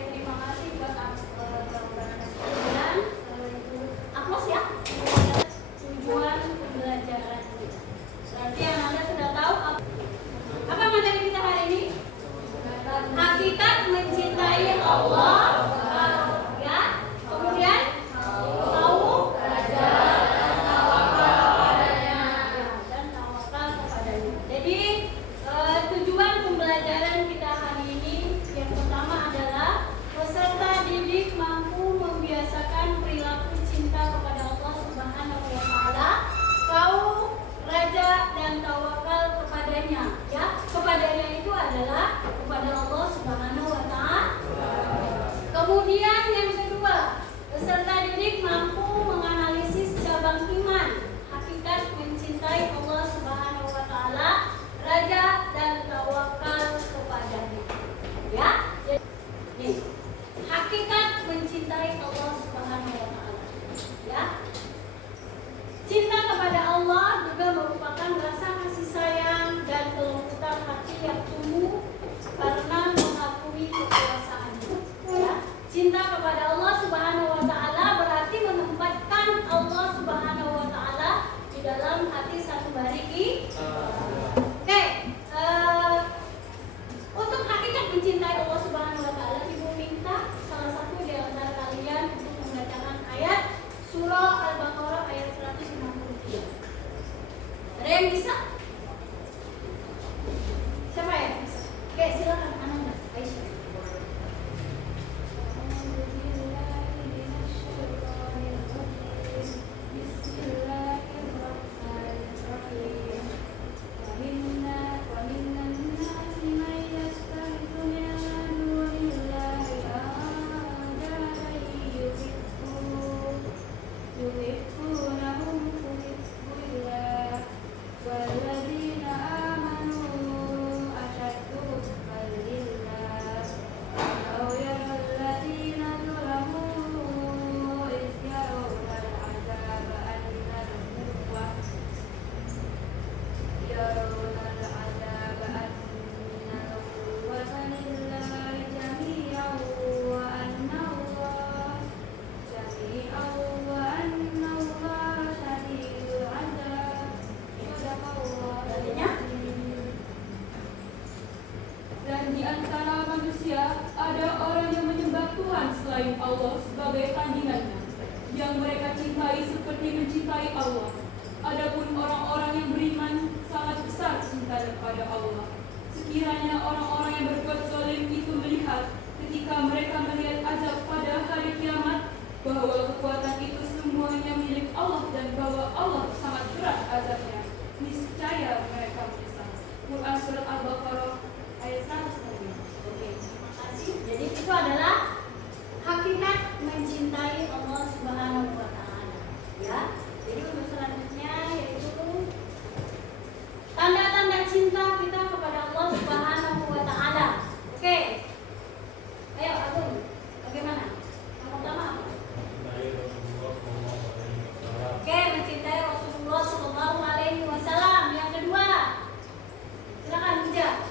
terima kasih buat itu aplaus ya. Tujuan pembelajaran kita. Berarti yang Anda sudah tahu apa materi kita hari ini? Hakikat mencintai Allah. Ya. Kemudian tahu raja dan tawakal kepadanya. Dan tawakal kepadanya. Jadi tujuan pembelajaran kita hari ini yang pertama adalah peserta didik mampu membiasakan perilaku cinta kepada Allah Subhanahu wa taala, tahu raja dan tawakal kepadanya. Ya, kepadanya itu adalah kepada Allah Subhanahu wa taala. Kemudian yang kedua, peserta didik mampu menganalisis cabang iman, hakikat mencintai Allah Subhanahu wa taala, raja dan tawakal kepadanya. Ya. Jadi, hakikat mencintai Allah Subhanahu wa taala. Ya. Cinta kepada Allah juga merupakan rasa kasih sayang dan kelembutan hati yang tumbuh karena mengakui kekuasaannya. Ya. Cinta kepada Allah Subhanahu wa taala berarti menempatkan Allah Subhanahu wa taala di dalam hati sanubari kita. Oke, untuk hakikat mencintai Allah Subhanahu wa taala, Ibu minta salah satu di antara kalian untuk membacakan ayat surah Al-Baqarah ayat 153. Ada yang bisa? Siapa yang bisa? Oke, silakan Ananda, Aisyah. Dan di antara manusia ada orang yang menyembah Tuhan selain Allah sebagai tandingannya, yang mereka cintai seperti mencintai Allah. Adapun orang-orang yang beriman sangat besar cinta kepada Allah. Sekiranya orang-orang yang berbuat zalim itu melihat ketika mereka melihat azab pada hari kiamat bahwa kekuatan itu semuanya milik Allah dan bahwa Allah sangat berat azabnya, niscaya mereka menyesal. Quran surat Al-Baqarah ayat 100. Oke, terima kasih. Jadi itu adalah hakikat mencintai Allah Subhanahu wa taala. Ya. Jadi untuk selanjutnya yaitu tanda-tanda cinta kita kepada Allah Subhanahu wa taala. Oke. Ayo, Agung. Bagaimana? Yang pertama apa? Oke, mencintai Rasulullah sallallahu alaihi wasallam. Yang kedua, silakan Bija.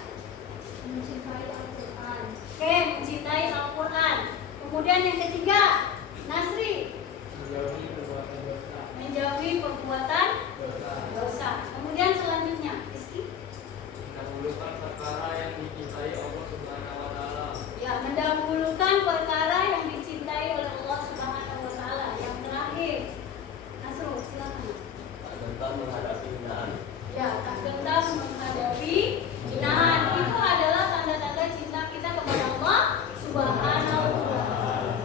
Mencintai Al-Quran. Oke, mencintai Al-Quran. Kemudian yang ketiga, Nasri. Menjauhi perbuatan dosa. Kemudian selanjutnya, Rizky. Mendahulukan perkara yang dicintai Allah Subhanahu wa taala. Ya, mendahulukan perkara yang dicintai oleh Allah Subhanahu wa taala. Yang terakhir, Nasrul, silakan. Tak gentar menghadapi hinaan. Ya, tak gentar menghadapi hinaan. Itu adalah tanda-tanda cinta kita kepada Allah Subhanahu wa taala.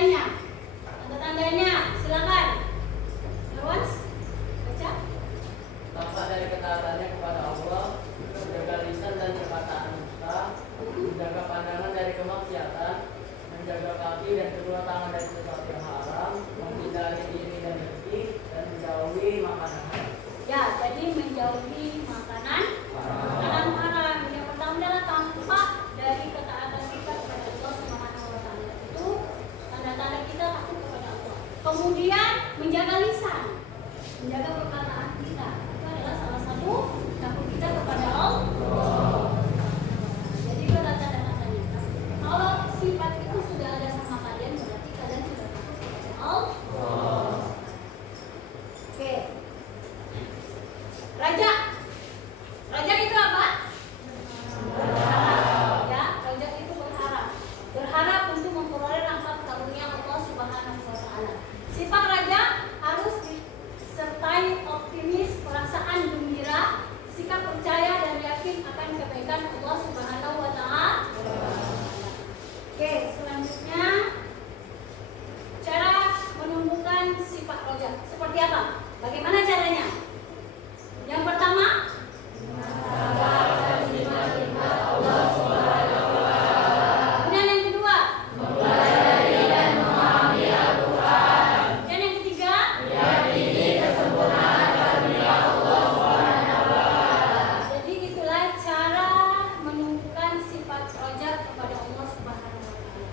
lainnya. Tanda-tandanya, silakan. Marwas, baca. Tampak dari ketaatannya kepada Allah, menjaga lisan dan perkataan dusta, menjaga pandangan dari kemaksiatan, menjaga kaki dan kedua tangan dari sesuatu yang haram, menghindari diri dan rezeki, dan menjauhi makanan haram. Ya, jadi menjauhi makanan haram. Yang pertama adalah tampak dari ketaatan kita kepada Allah Subhanahu wa taala. Itu tanda-tanda kita takut kepada Allah. Kemudian menjaga lisan, menjaga perkataan kita. Itu adalah salah satu takut kita kepada Allah. Jadi itu tanda-tandanya. Kalau sifat itu sudah ada sama kalian, berarti kalian sudah takut kepada Allah. Oke. Raja itu apa? Ya, raja itu berharap untuk memperoleh rahmat karunia Allah Subhanahu wa taala. Sifat raja harus disertai optimis, perasaan gembira, sikap percaya dan yakin akan kebaikan Allah Subhanahu wa taala. Oke, selanjutnya cara menumbuhkan sifat raja. Seperti apa? Bagaimana caranya? Yang pertama, kemudian yang kedua, dan yang ketiga, jadi itulah cara menumbuhkan sifat roja kepada Allah Subhanahu wa taala.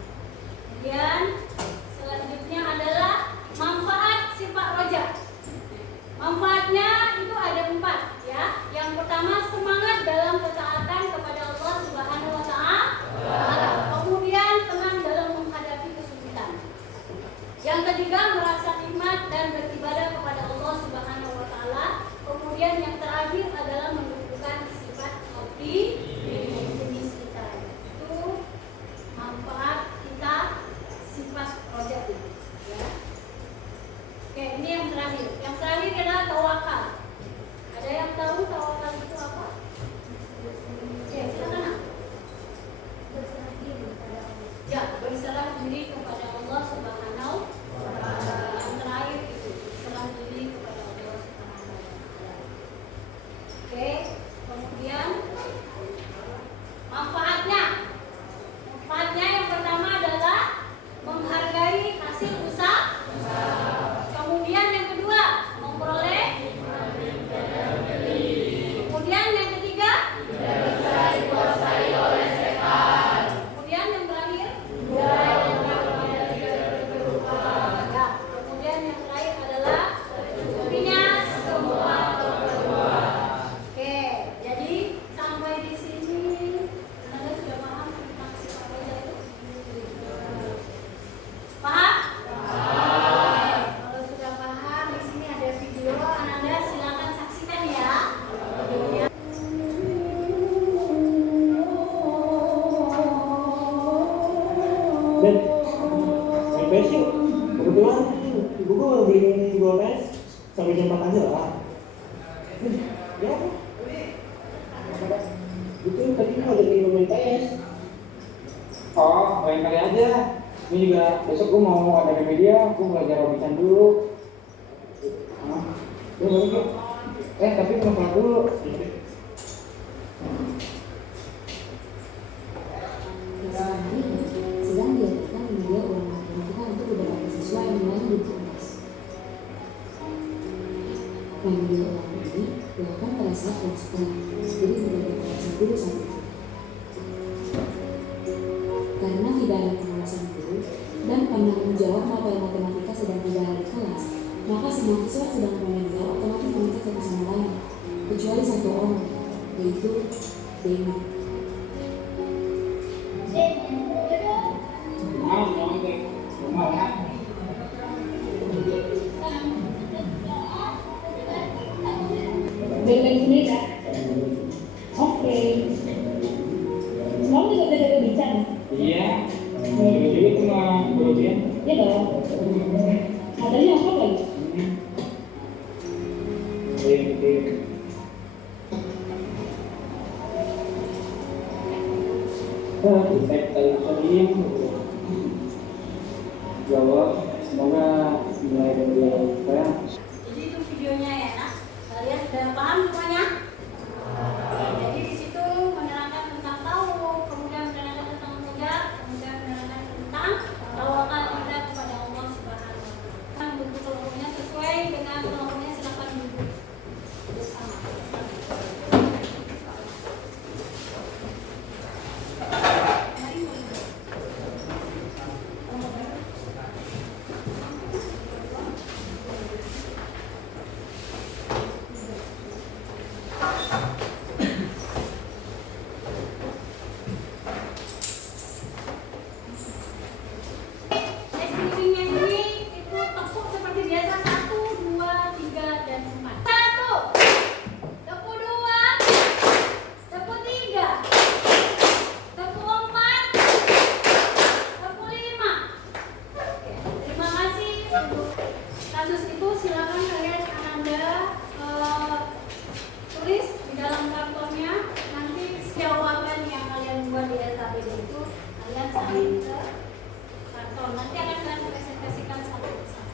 Kemudian selanjutnya adalah manfaat sifat roja. Manfaatnya itu ada 4 ya. Yang pertama, semangat dalam ketaatan kepada Allah Subhanahu wa taala. Kemudian tenang dalam menghadapi kesulitan. Yang ketiga, merasa nikmat dan beribadah kepada Allah Subhanahu wa taala. Kemudian yang terakhir adalah menumbuhkan sifat optimis kita. Itu manfaat kita sifat roja ini ya. Oke, ini yang terakhir. Yang terakhir adalah tawakal. Ada yang tahu tawakal itu apa? Oke, silakan. Nak. Berserah diri kepada Allah. Ya, berserah diri kepada Allah Subhanahu wa taala. Yang terakhir itu berserah diri kepada Allah Subhanahu wa taala. Oke, kemudian manfaatnya. Manfaatnya yang pertama adalah menghargai hasil usaha. Kemudian yang kedua, memperoleh. Kemudian yang ketiga, kemudian yang terakhir, ya. Kemudian yang terakhir adalah punya semua. Oke, jadi sampai di sini Anda sudah paham tentang sifat roja itu? Paham? Kalau sudah paham, di sini ada video. Anda silakan saksikan ya. Videonya. Dan MPS yuk, kebetulan ibu gue lagi gue tes sampai jam 4 aja lah. Ya apa? Itu tadi mau jadi pemain PS. Oh, lain kali aja. Ini juga besok gue mau ada media, gue belajar Robitan dulu. Gue balik yuk. Tapi mau sholat dulu. Sedang diadakan media ulang peruntukan untuk beberapa siswa yang mengalami diabetes. Media ulang ini dilakukan pada saat kelas sekolah, jadi menjadi pengawasan guru saat itu. Karena tidak ada pengawasan guru dan penanggung jawab materi matematika sedang tidak ada di kelas, maka semua siswa sedang mendengar otomatis mengecek satu sama lain, kecuali satu orang, yaitu Demi. Dari sini ya. Oke. Semua juga udah bicara. Iya. Juga cuma Robian. Iya dong. Adanya apa lagi? Ya Allah, semoga nilai dan biaya saya Jadi itu videonya ya, nak. Kalian sudah paham semuanya? Jadi di situ menerangkan tentang tahu, kemudian menerangkan tentang mujab, kemudian menerangkan tentang tawakal kita kepada Allah Subhanahu wa Ta'ala. Bentuk kelompoknya sesuai dengan kelompoknya, silakan duduk bersama. Estimasinya ini itu tepuk seperti biasa 1, 2, 3, dan 4. 1, tepuk 2, tepuk 3, tepuk 4, tepuk 5. Oke, terima kasih untuk kasus itu. Silakan kalian Anda tulis di dalam kartonnya. Nanti jawaban yang kalian buat di LKPD itu kalian salin ke karton. Nanti akan kalian presentasikan satu persatu.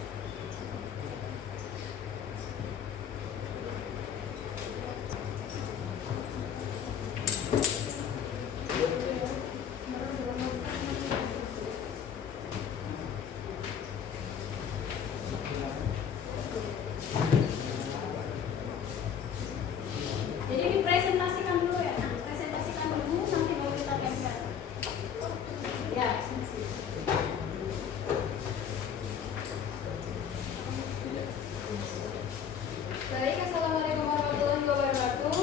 Jadi dipresentasikan dulu ya, nah, presentasikan dulu nanti baru kita tempel. Ya, Baik, Assalamualaikum warahmatullahi wabarakatuh.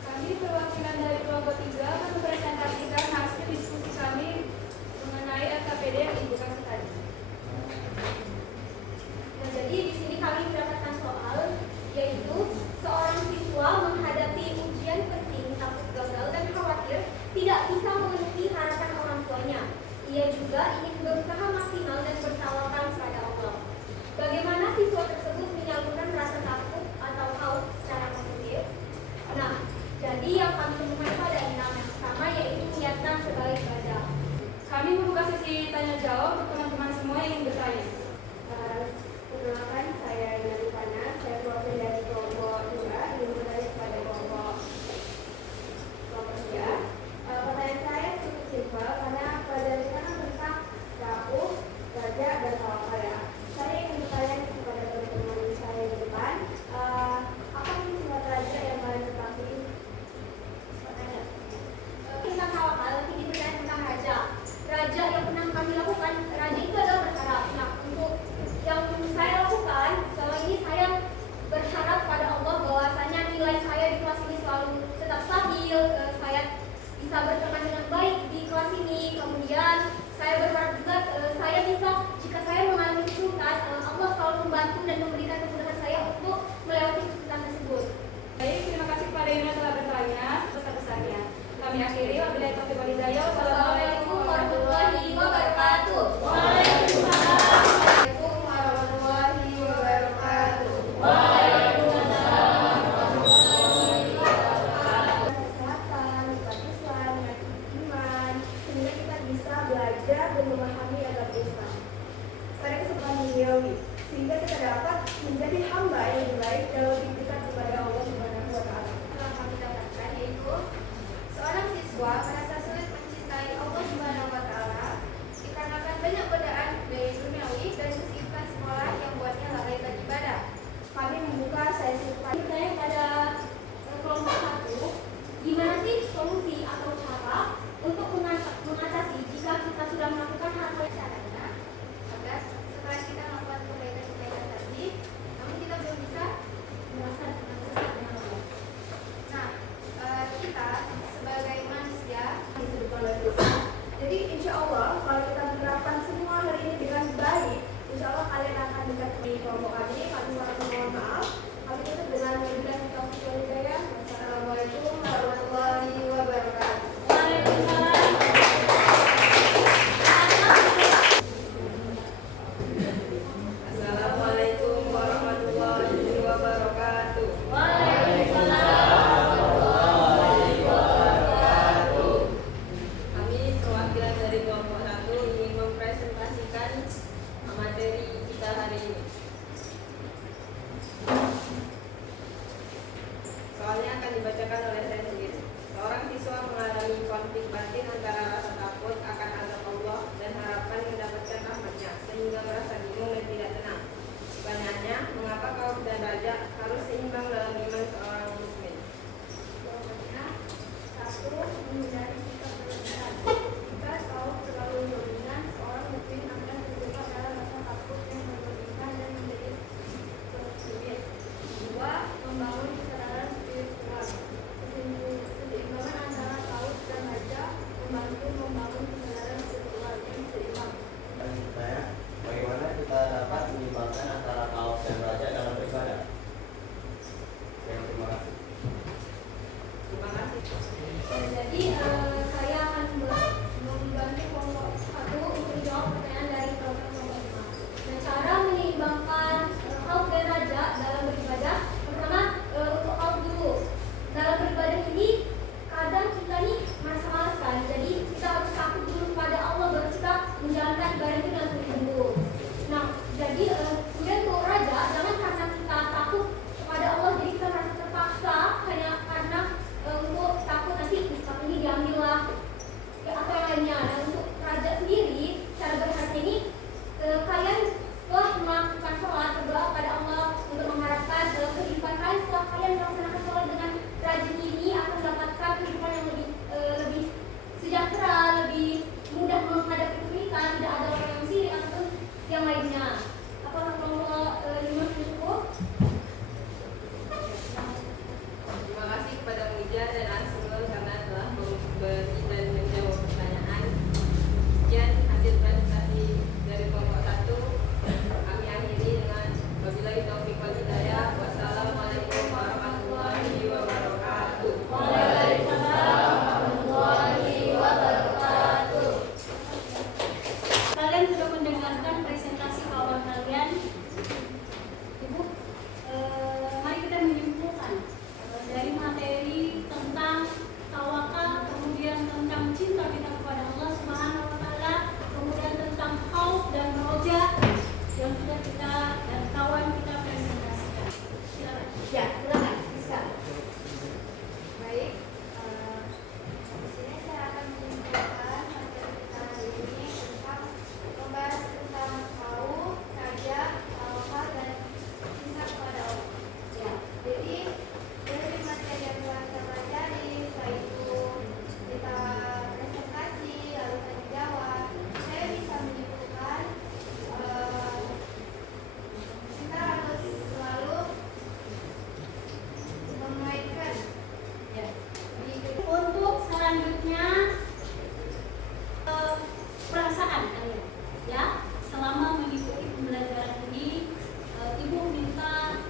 Kami perwakilan dari kelompok 3 akan mempresentasikan hasil diskusi kami mengenai LKPD yang Ibu kasih tadi. nah jadi di sini kami mendapatkan soal, yaitu seorang siswa menghadapi ujian penting takut gagal dan khawatir tidak bisa memenuhi harapan orang tuanya. Ia juga ingin berusaha maksimal dan bertawakal kepada Allah. Bagaimana siswa tersebut menyalurkan rasa takut atau khauf secara positif? Nah, jadi yang kami temukan pada enam yang pertama yaitu niatkan segala ibadah. Kami membuka sesi tanya jawab untuk teman-teman semua yang ingin bertanya. Perkenalkan, saya Narifana, saya mewakili dari kelompok 2 ingin bertanya kepada kelompok 3. Pertanyaan saya cukup simpel karena pelajaran kita kan tentang rapuh, raja, dan tawakal ya. Saya ingin bertanya kepada teman-teman saya di depan, apa sih sifat raja yang kalian ketahui? Pertanyaan. Tentang tawakal, nanti dipertanya tentang raja. Raja yang pernah kami lakukan, raja itu adalah berharap. Nah, untuk yang saya lakukan, selama ini saya berharap pada Allah bahwasanya nilai saya di kelas ini selalu tetap stabil, saya bisa berteman dengan baik di kelas ini. Kemudian saya berharap juga saya bisa, jika saya mengalami kesulitan, Allah selalu membantu dan memberikan kemudahan saya untuk melewati kesulitan tersebut. Baik, terima kasih kepada yang telah bertanya besar-besarnya. Kami akhiri, wabillahi taufiq wal hidayah. Wassalamualaikum warahmatullahi wabarakatuh. Waalaikumsalam warahmatullahi wabarakatuh. Kesehatan, umat Islam, iman, sehingga kita bisa belajar dan memahami agama Islam. Pada kesempatan duniawi, sehingga kita dapat menjadi hamba yang lebih baik dan lebih dekat kepada Allah Subhanahu wa Ta'ala. Telah kami dapatkan yaitu seorang siswa merasa sulit mencintai membangun kebenaran spiritual yang seimbang. Pertanyaan saya, bagaimana kita dapat menyimbangkan antara kaum dan raja dalam beribadah? Terima kasih. Jadi saya akan membantu kelompok 1 untuk menjawab pertanyaan dari kelompok nomor 5. Nah, cara menyeimbangkan kaum dan raja dalam beribadah, pertama untuk kaum dulu. Dalam beribadah ini kadang kita nih merasa malas kan, jadi kita harus takut dulu kepada Allah baru kita menjalankan ibadah itu dengan sungguh-sungguh. Nah, jadi kemudian untuk raja, jangan karena kita takut kepada Allah jadi kita merasa terpaksa hanya karena untuk takut nanti kitab ini diambil lah ya, atau yang lainnya. Nah, untuk raja sendiri cara berhati ini kalian telah melakukan sholat, berdoa kepada Allah untuk mengharapkan kehidupan kalian setelah kalian melaksanakan sholat dengan rajin ini akan mendapatkan kehidupan yang lebih sejahtera, lebih mudah menghadapi kesulitan, tidak ada orang yang sirik ataupun yang lainnya. Apakah kelompok 5 cukup? Terima kasih kepada Muja dan Asrul karena telah memberi dan menjawab pertanyaan. Sekian hasil presentasi dari kelompok 1. Kami akhiri dengan wabillahi taufiq wal hidayah. Wassalamualaikum warahmatullahi wabarakatuh. Waalaikumsalam warahmatullahi wabarakatuh. Kalian sudah mendengarkan presentasi kawan kalian. Ibu, mari kita menyimpulkan dari materi tentang tawakal, kemudian tentang cinta kita kepada Allah Subhanahu wa taala, kemudian tentang khauf dan roja yang sudah kita dan kawan kita presentasikan. Silakan. Ya, silakan. Bisa. Baik, di sini saya akan menyimpulkan materi kita hari ini tentang membahas tentang khauf, raja, tawakal dan cinta kepada Allah. Ya, jadi dari materi yang telah kita pelajari, setelah itu kita presentasi, lalu kita jawab, saya bisa menyimpulkan kita harus selalu memainkan Ya. Untuk selanjutnya perasaan kalian, ya, selama mengikuti pembelajaran ini, ibu minta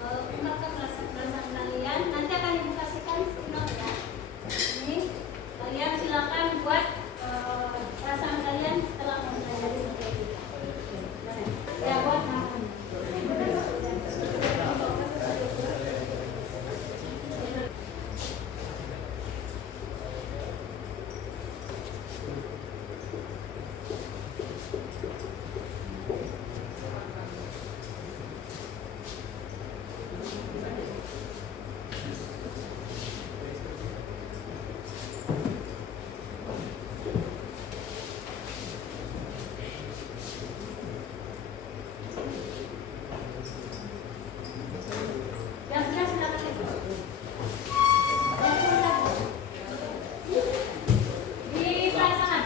ungkapkan perasaan kalian. Nanti akan ibu kasihkan not ya. Ini kalian silakan buat perasaan kalian setelah mempelajari materi kita. Ya, buat makan. Yang sudah silakan ibu. Yang sudah di perasaan.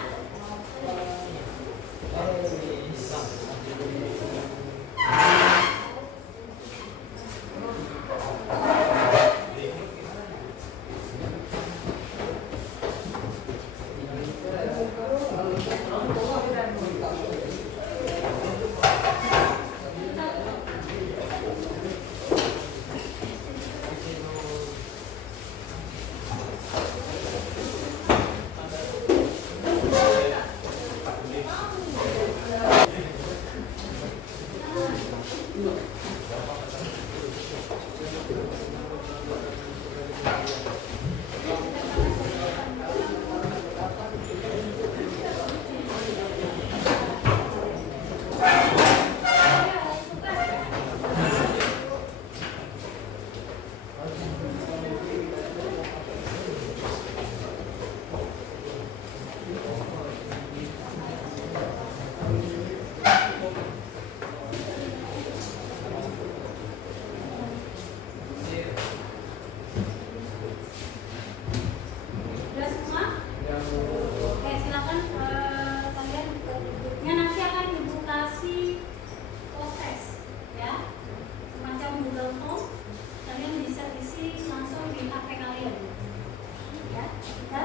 Sudah semua? Oke, silakan kalian duduknya. Nanti akan ibu kasih post ya, semacam Google Form. Kalian bisa isi langsung di HP kalian. Ya, kita